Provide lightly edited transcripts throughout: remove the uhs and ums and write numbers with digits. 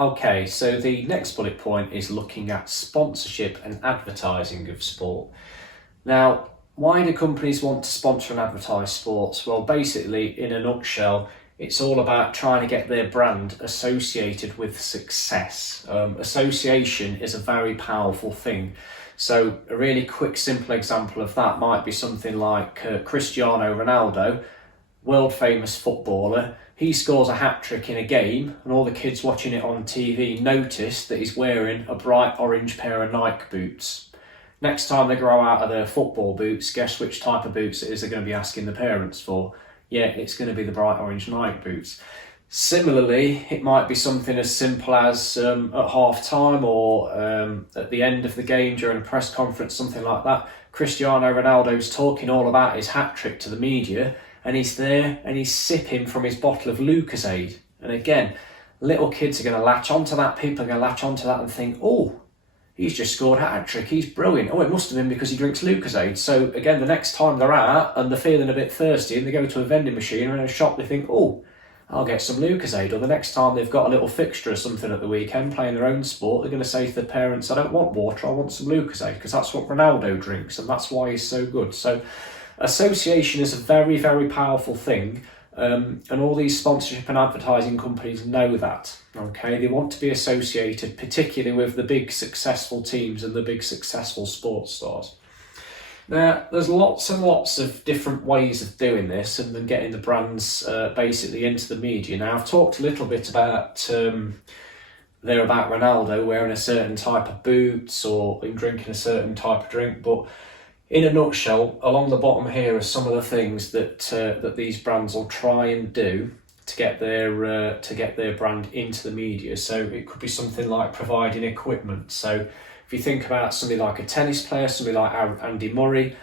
Okay, so the next bullet point is looking at sponsorship and advertising of sport. Now, why do companies want to sponsor and advertise sports? Well, basically, in a nutshell, it's all about trying to get their brand associated with success. Association is a very powerful thing. So a really quick, simple example of that might be something like Cristiano Ronaldo, world famous footballer. He scores a hat-trick in a game and all the kids watching it on TV notice that he's wearing a bright orange pair of Nike boots. Next time they grow out of their football boots, guess which type of boots it is they're going to be asking the parents for? Yeah, it's going to be the bright orange Nike boots. Similarly, it might be something as simple as at half time or at the end of the game during a press conference, something like that. Cristiano Ronaldo's talking all about his hat-trick to the media, and he's there and he's sipping from his bottle of Lucozade. And again, little kids are going to latch onto that, people are going to latch onto that and think, oh, he's just scored a hat-trick, he's brilliant. Oh, it must have been because he drinks Lucozade. So again, the next time they're out and they're feeling a bit thirsty and they go to a vending machine or in a shop, they think, oh, I'll get some Lucozade. Or the next time they've got a little fixture or something at the weekend playing their own sport, they're going to say to the parents, I don't want water, I want some Lucozade, because that's what Ronaldo drinks and that's why he's so good. So association is a very, very powerful thing, and all these sponsorship and advertising companies know that. Okay, they want to be associated particularly with the big successful teams and the big successful sports stars. Now, there's lots and lots of different ways of doing this and then getting the brands basically into the media. Now, I've talked a little bit about Ronaldo wearing a certain type of boots or him drinking a certain type of drink, but in a nutshell, along the bottom here are some of the things that these brands will try and do to get their brand into the media. So it could be something like providing equipment. So if you think about somebody like a tennis player, somebody like Andy Murray,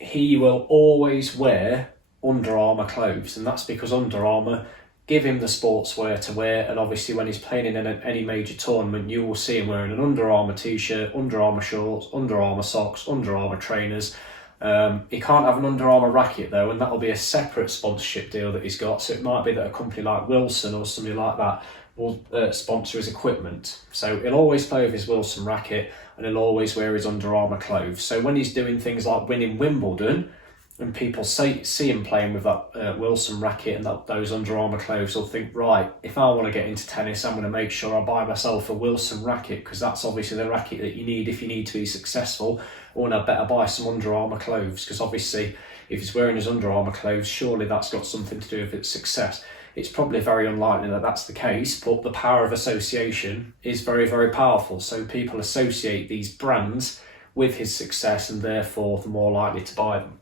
he will always wear Under Armour clothes, and that's because Under Armour give him the sportswear to wear, and obviously when he's playing in any major tournament, you will see him wearing an Under Armour t-shirt, Under Armour shorts, Under Armour socks, Under Armour trainers. He can't have an Under Armour racket though, and that'll be a separate sponsorship deal that he's got. So it might be that a company like Wilson or somebody like that will sponsor his equipment. So he'll always play with his Wilson racket and he'll always wear his Under Armour clothes. So when he's doing things like winning Wimbledon, and people see him playing with that Wilson racket and those Under Armour clothes, they'll think, right, if I want to get into tennis, I'm going to make sure I buy myself a Wilson racket, because that's obviously the racket that you need if you need to be successful. Or I better buy some Under Armour clothes, because obviously if he's wearing his Under Armour clothes, surely that's got something to do with its success. It's probably very unlikely that that's the case, but the power of association is very, very powerful. So people associate these brands with his success and therefore they're more likely to buy them.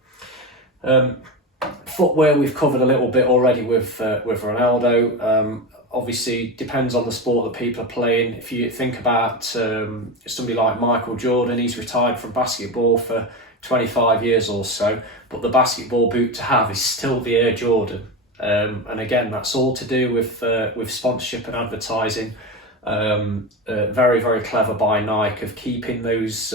Footwear we've covered a little bit already with Ronaldo. Obviously depends on the sport that people are playing. If you think about somebody like Michael Jordan, he's retired from basketball for 25 years or so, but the basketball boot to have is still the Air Jordan. And again, that's all to do with sponsorship and advertising. Very, very clever by Nike of keeping those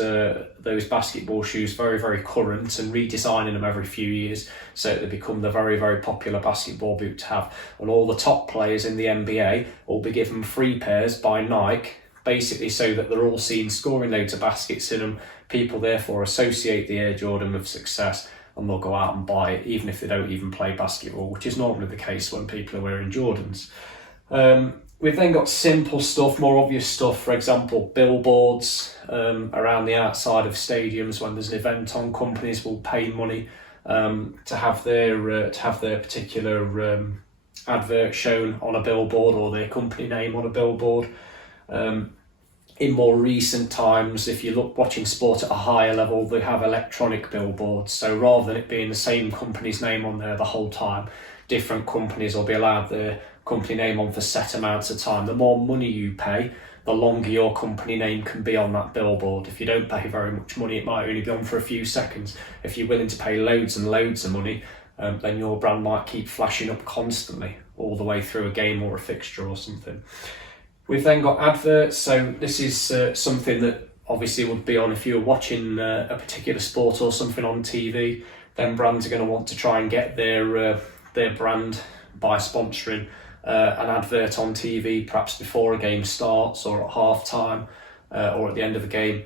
basketball shoes very, very current and redesigning them every few years so that they become the very, very popular basketball boot to have. And all the top players in the NBA will be given free pairs by Nike, basically so that they're all seen scoring loads of baskets in them. People therefore associate the Air Jordan with success and they'll go out and buy it even if they don't even play basketball, which is normally the case when people are wearing Jordans. We've then got simple stuff, more obvious stuff, for example, billboards around the outside of stadiums. When there's an event on, companies will pay money to have their particular advert shown on a billboard or their company name on a billboard. In more recent times, if you look watching sport at a higher level, they have electronic billboards. So rather than it being the same company's name on there the whole time, different companies will be allowed their company name on for set amounts of time. The more money you pay, the longer your company name can be on that billboard. If you don't pay very much money, it might only be on for a few seconds. If you're willing to pay loads and loads of money, then your brand might keep flashing up constantly all the way through a game or a fixture or something. We've then got adverts. So this is something that obviously would be on if you're watching a particular sport or something on TV. Then brands are going to want to try and get their brand by sponsoring an advert on TV, perhaps before a game starts or at half time or at the end of a game.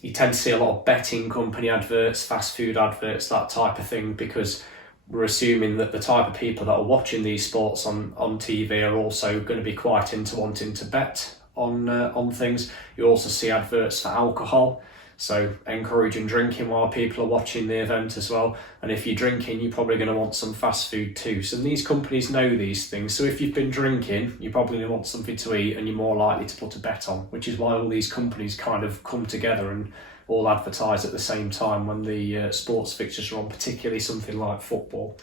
You tend to see a lot of betting company adverts, fast food adverts, that type of thing, because we're assuming that the type of people that are watching these sports on TV are also going to be quite into wanting to bet on things. You also see adverts for alcohol, so encouraging drinking while people are watching the event as well. And if you're drinking, you're probably going to want some fast food too. So these companies know these things. So if you've been drinking, you're probably going to want something to eat, and you're more likely to put a bet on, which is why all these companies kind of come together and all advertise at the same time when the sports fixtures are on, particularly something like football.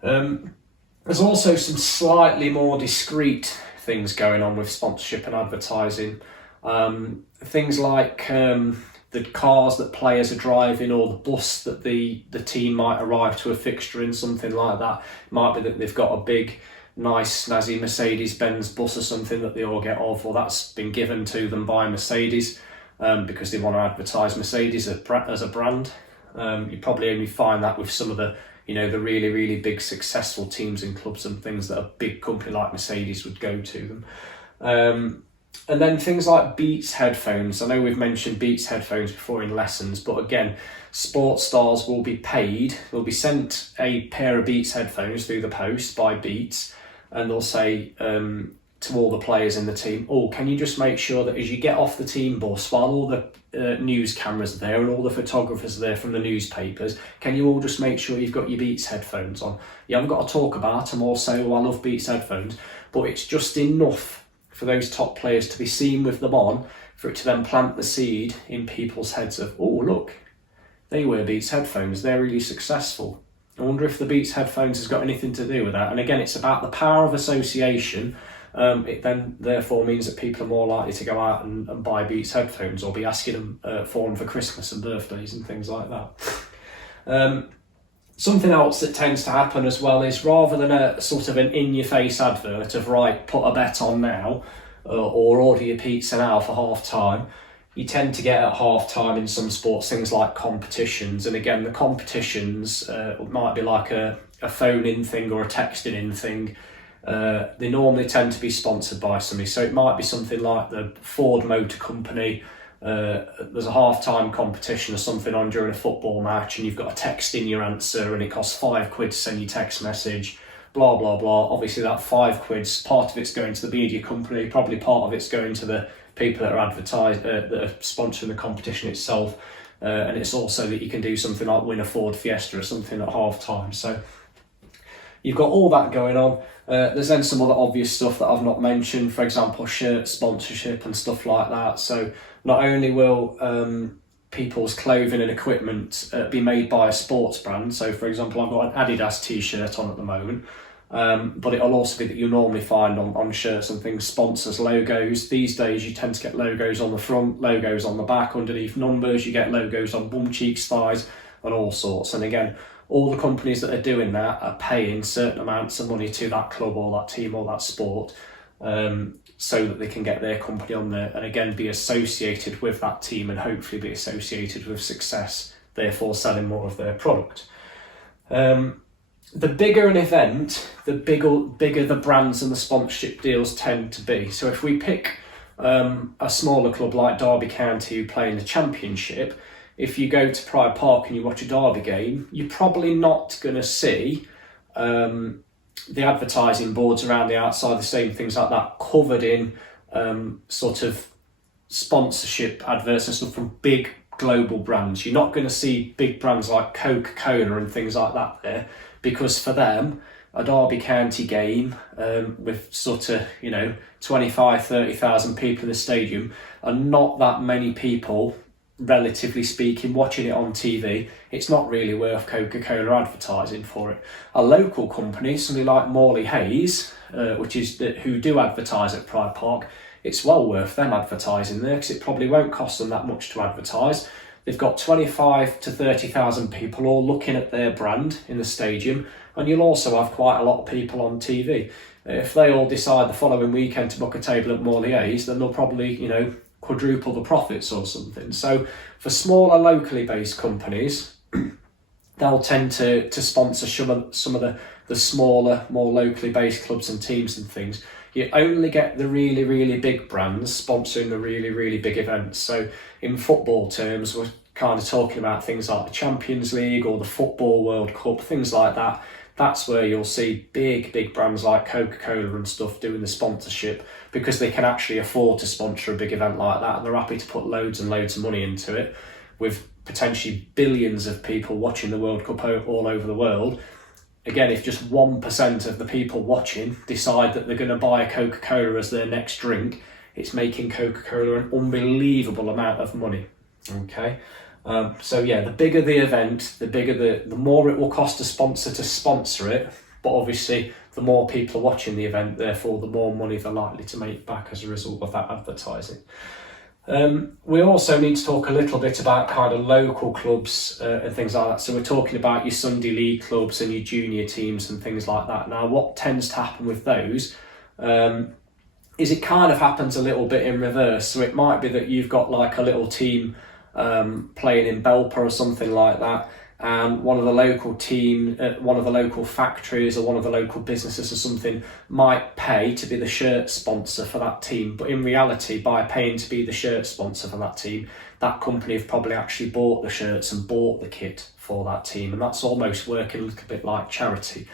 There's also some slightly more discreet things going on with sponsorship and advertising. Things like the cars that players are driving, or the bus that the team might arrive to a fixture in, something like that. It might be that they've got a big, nice, snazzy Mercedes-Benz bus or something that they all get off, or that's been given to them by Mercedes because they want to advertise Mercedes as a brand. You probably only find that with some of the the really, really big successful teams and clubs and things that a big company like Mercedes would go to them. And then things like Beats headphones. I know we've mentioned Beats headphones before in lessons, but again, sports stars will be paid. They'll be sent a pair of Beats headphones through the post by Beats, and they'll say to all the players in the team, can you just make sure that as you get off the team bus, while all the news cameras are there and all the photographers are there from the newspapers, can you all just make sure you've got your Beats headphones on? You haven't got to talk about them or say, I love Beats headphones, but it's just enough for those top players to be seen with them on, for it to then plant the seed in people's heads of, look, they wear Beats headphones, they're really successful. I wonder if the Beats headphones has got anything to do with that. And again, it's about the power of association. It then therefore means that people are more likely to go out and buy Beats headphones, or be asking them for them for Christmas and birthdays and things like that. Something else that tends to happen as well is, rather than a sort of an in-your-face advert of, right, put a bet on now, or order your pizza now for half time, you tend to get at half time in some sports things like competitions. And again, the competitions might be like a phone-in thing or a texting-in thing. They normally tend to be sponsored by somebody. So it might be something like the Ford Motor Company. There's a half-time competition or something on during a football match, and you've got to text in your answer, and it costs £5 to send your text message, blah, blah, blah. Obviously that £5, part of it's going to the media company, probably part of it's going to the people that are that are sponsoring the competition itself. And it's also that you can do something like win a Ford Fiesta or something at half-time. So you've got all that going on. There's then some other obvious stuff that I've not mentioned, for example, shirt sponsorship and stuff like that. So not only will people's clothing and equipment be made by a sports brand, so for example, I've got an Adidas t-shirt on at the moment, but it'll also be that you normally find on shirts and things, sponsors logos. These days you tend to get logos on the front, logos on the back, underneath numbers, you get logos on bum cheeks, thighs, and all sorts. And again, all the companies that are doing that are paying certain amounts of money to that club or that team or that sport, so that they can get their company on there and again be associated with that team and hopefully be associated with success, therefore selling more of their product. The bigger an event, the bigger the brands and the sponsorship deals tend to be. So if we pick a smaller club like Derby County who play in the Championship, if you go to Pride Park and you watch a Derby game, you're probably not going to see the advertising boards around the outside, the stadium, things like that, covered in sort of sponsorship adverts and stuff from big global brands. You're not going to see big brands like Coca-Cola and things like that there, because for them, a Derby County game with sort of 25,000-30,000 people in the stadium, and not that many people, relatively speaking, watching it on TV. It's not really worth Coca-Cola advertising for it. A local company, somebody like Morley Hayes, who do advertise at Pride Park, it's well worth them advertising there, because it probably won't cost them that much to advertise. They've got 25 to 30,000 people all looking at their brand in the stadium, and you'll also have quite a lot of people on TV. If they all decide the following weekend to book a table at Morley Hayes, then they'll probably, quadruple the profits or something. So for smaller locally based companies, they'll tend to sponsor some of the smaller, more locally based clubs and teams and things. You only get the really, really big brands sponsoring the really, really big events. So in football terms, we're kind of talking about things like the Champions League or the Football World Cup, things like that. That's where you'll see big brands like Coca-Cola and stuff doing the sponsorship, because they can actually afford to sponsor a big event like that, and they're happy to put loads and loads of money into it, with potentially billions of people watching the World Cup all over the world. Again, if just 1% of the people watching decide that they're going to buy a Coca-Cola as their next drink, it's making Coca-Cola an unbelievable amount of money. Okay, so yeah, the bigger the event, the more it will cost a sponsor to sponsor it. But obviously, the more people are watching the event, therefore the more money they're likely to make back as a result of that advertising. We also need to talk a little bit about kind of local clubs and things like that. So we're talking about your Sunday League clubs and your junior teams and things like that. Now, what tends to happen with those is it kind of happens a little bit in reverse. So it might be that you've got like a little team playing in Belper or something like that, and one of the local factories or one of the local businesses or something might pay to be the shirt sponsor for that team. But in reality, by paying to be the shirt sponsor for that team, that company have probably actually bought the shirts and bought the kit for that team, and that's almost working a little bit like charity.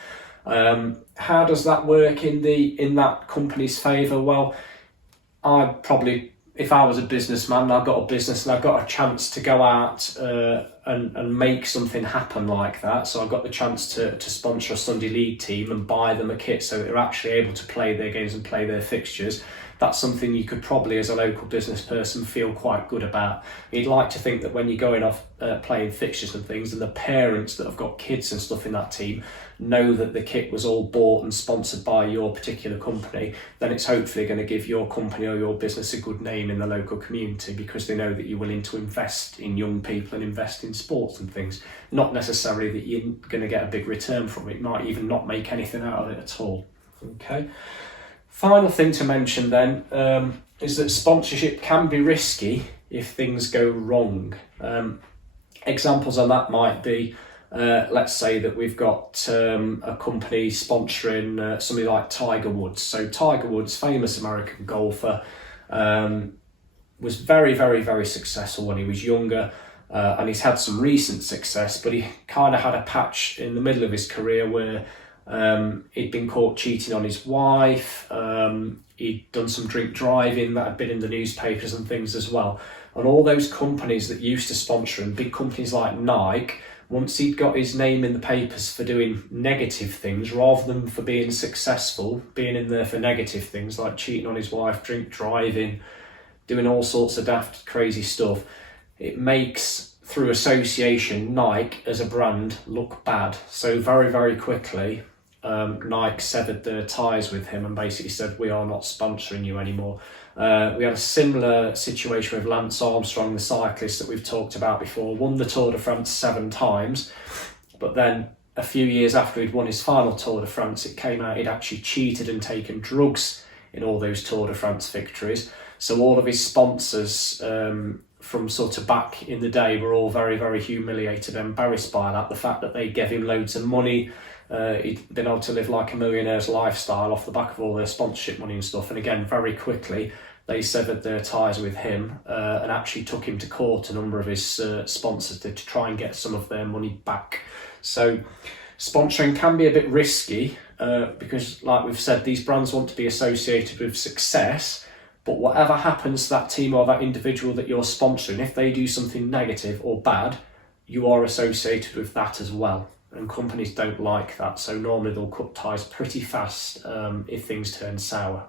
How does that work in that company's favour? Well, I'd probably, if I was a businessman and I've got a business and I've got a chance to go out and make something happen like that, so I've got the chance to sponsor a Sunday League team and buy them a kit so that they're actually able to play their games and play their fixtures, that's something you could probably, as a local business person, feel quite good about. You'd like to think that when you're going off playing fixtures and things, and the parents that have got kids and stuff in that team know that the kit was all bought and sponsored by your particular company, then it's hopefully going to give your company or your business a good name in the local community, because they know that you're willing to invest in young people and invest in sports and things. Not necessarily that you're going to get a big return from it. You might even not make anything out of it at all. Okay. Final thing to mention then is that sponsorship can be risky if things go wrong. Examples of that might be, let's say that we've got a company sponsoring somebody like Tiger Woods. So Tiger Woods, famous American golfer, was very successful when he was younger, and he's had some recent success, but he kind of had a patch in the middle of his career where he'd been caught cheating on his wife. He'd done some drink driving that had been in the newspapers and things as well. And all those companies that used to sponsor him, big companies like Nike, once he'd got his name in the papers for doing negative things rather than for being successful, being in there for negative things like cheating on his wife, drink driving, doing all sorts of daft, crazy stuff, it makes, through association, Nike as a brand look bad. So very quickly, Nike severed their ties with him and basically said, we are not sponsoring you anymore. We had a similar situation with Lance Armstrong, the cyclist that we've talked about before, won the Tour de France 7 times, but then a few years after he'd won his final Tour de France, it came out he'd actually cheated and taken drugs in all those Tour de France victories. So all of his sponsors from sort of back in the day were all very humiliated and embarrassed by that. The fact that they gave him loads of money, he'd been able to live like a millionaire's lifestyle off the back of all their sponsorship money and stuff. And again, very quickly, they severed their ties with him and actually took him to court, a number of his sponsors did, to try and get some of their money back. So sponsoring can be a bit risky because, like we've said, these brands want to be associated with success, but whatever happens to that team or that individual that you're sponsoring, if they do something negative or bad, you are associated with that as well. And companies don't like that, so normally they'll cut ties pretty fast if things turn sour.